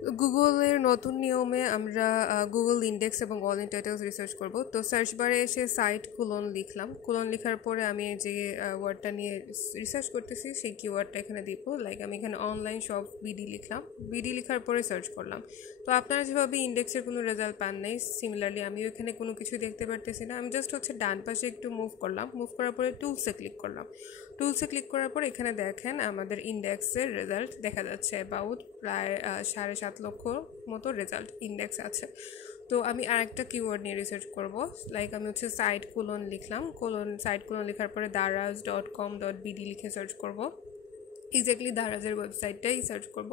গুগলের নতুন নিয়মে আমরা গুগল ইন্ডেক্স এবং অল ইন টাইটেলস রিসার্চ করব। তো সার্চ বারে এসে সাইট কুলন লিখলাম। কুলন লেখার পরে আমি যে ওয়ার্ডটা নিয়ে রিসার্চ করতেছি সেই কিওয়ার্ডটা এখানে দিব। লাইক আমি এখানে অনলাইন শপ বিডি লিখলাম। বিডি লেখার পরে সার্চ করলাম। তো আপনারা যেভাবে ইন্ডেক্সের কোনো রেজাল্ট পান নাই, সিমিলারলি আমিও এখানে কোনো কিছু দেখতে পারতেছি না। আমি জাস্ট ডান পাশে একটু মুভ করলাম। মুভ করার পরে টুলসে ক্লিক করলাম। টুলসে ক্লিক করার পর এখানে দেখেন আমাদের ইন্ডেক্সের রেজাল্ট দেখা যাচ্ছে। অ্যাবাউট প্রায় 7.5 লক্ষ মতো রেজাল্ট ইন্ডেক্স আছে। তো আমি আরেকটা কিওয়ার্ড নিয়ে রিসার্চ করব। লাইক আমি সাইট কুলন লিখলাম। সাইট কুলন লেখার পরে daraz.com.bd লিখে সার্চ করব। এক্স্যাক্টলি দারাজের ওয়েবসাইটটাই সার্চ করব।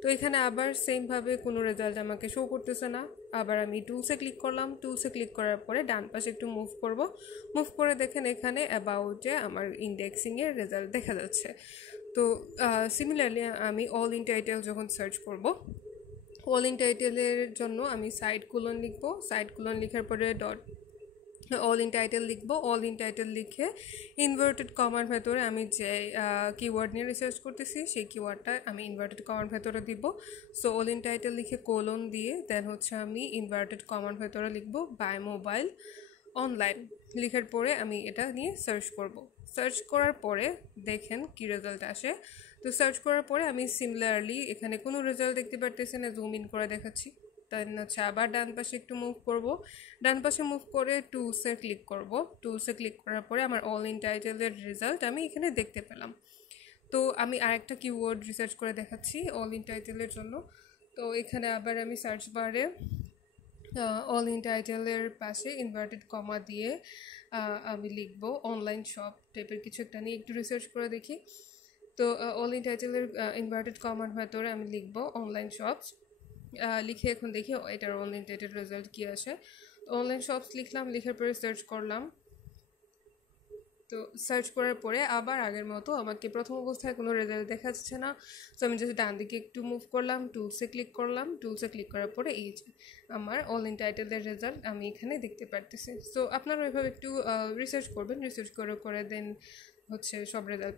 তো এখানে আবার সেমভাবে কোনো রেজাল্ট আমাকে শো করতেছে না। আবার আমি টুলসে ক্লিক করলাম। টুলসে ক্লিক করার পরে ডান পাশে একটু মুভ করব। মুভ করে দেখেন এখানে অ্যাবাউটে আমার ইন্ডেক্সিংয়ের রেজাল্ট দেখা যাচ্ছে। তো সিমিলারলি আমি অল ইন টাইটেল যখন সার্চ করব, অল ইন টাইটেলের জন্য আমি সাইট কুলন লিখব। সাইট কুলন লেখার পরে অল ইন টাইটেল লিখবো। অল ইন টাইটেল লিখে ইনভার্টেড কমার ভেতরে আমি যে কিওয়ার্ড নিয়ে রিসার্চ করতেছি সেই কিওয়ার্ডটা আমি ইনভার্টেড কমার ভেতরে দিব। সো অল ইন টাইটেল লিখে কোলন দিয়ে দেন আমি ইনভার্টেড কমার ভেতরে লিখবো বাই মোবাইল অনলাইন। লেখার পরে আমি এটা নিয়ে সার্চ করব। সার্চ করার পরে দেখেন কি রেজাল্ট আসে। তো সার্চ করার পরে আমি সিমিলারলি এখানে কোনো রেজাল্ট দেখতে পারতেছি না, জুম ইন করে দেখাচ্ছি। দেন আবার ডান পাশে একটু মুভ করব। ডান পাশে মুভ করে টুলসে ক্লিক করব। টুলসে ক্লিক করার পরে আমার অল ইন টাইটেলের রেজাল্ট আমি এখানে দেখতে পেলাম। তো আমি আরেকটা কিওয়ার্ড রিসার্চ করে দেখাচ্ছি অল ইন টাইটেলের জন্য। তো এখানে আবার আমি সার্চ বারে অল ইন টাইটেলের পাশে ইনভার্টেড কমা দিয়ে আমি লিখব অনলাইন শপ টাইপের কিছু একটা নিয়ে একটু রিসার্চ করে দেখি। তো অল ইন টাইটেলের ইনভার্টেড কমার ভেতরে আমি লিখব অনলাইন শপস। লিখে এখন দেখি এটার অল ইন টাইটেল রেজাল্ট কী আসে। অনলাইন শপস লিখলাম। লিখার পরে সার্চ করলাম। তো সার্চ করার পরে আবার আগের মতো আমাকে প্রথম অবস্থায় কোনো রেজাল্ট দেখা যাচ্ছে না। সো আমি জাস্ট ডান দিকে একটু মুভ করলাম। টুলসে ক্লিক করলাম। টুলসে ক্লিক করার পরে এই যে আমার অল ইন টাইটেলের রেজাল্ট আমি এখানে দেখতে পারতেছি। সো আপনারা ওইভাবে একটু রিসার্চ করবেন। রিসার্চ করে দেন সব রেজাল্ট